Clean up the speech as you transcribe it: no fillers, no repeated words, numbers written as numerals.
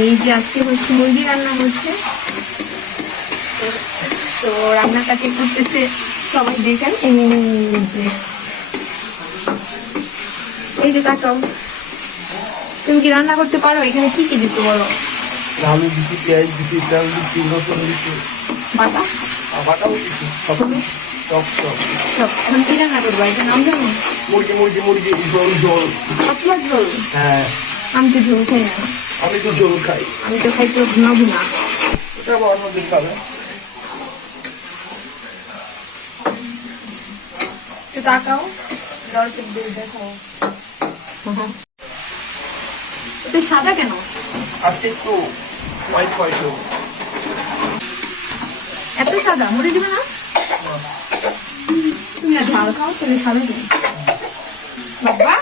এই যে আজকে হচ্ছে মুরগি রান্না হচ্ছে, তো রান্না কাকে করতেছে সবাই দেখেন। এই যে তাকাও, তুমি কি রান্না করতে পারো? এখানে কি কি দিছো বলো? আলু দিছি, পেঁয়াজ দিছি, তেল দিছি, রসুন দিছি, বাটা বাটাও দিছি, সব সব সব সব। এখন কি রান্না করবো এটা নাম জানো? মুরগি মুরগি মুরগি ঝোল ঝোল। পাতলা ঝোল? হ্যাঁ, আমি তো ঝোল খাই না। আমি তো ঝোল খাই। আমি তো খাই তো ভুনা ভুনা। এটা আবার অন্যদিন খাবে। একটু তাকাও, দর্শক দেখাও। এটা সাদা কেন? আজকে একটু হোয়াইট হোয়াইট হোক। এত সাদা মরে দিবে না? তুমি না ঝাল খাও, তুমি সাদা কেন বাবা?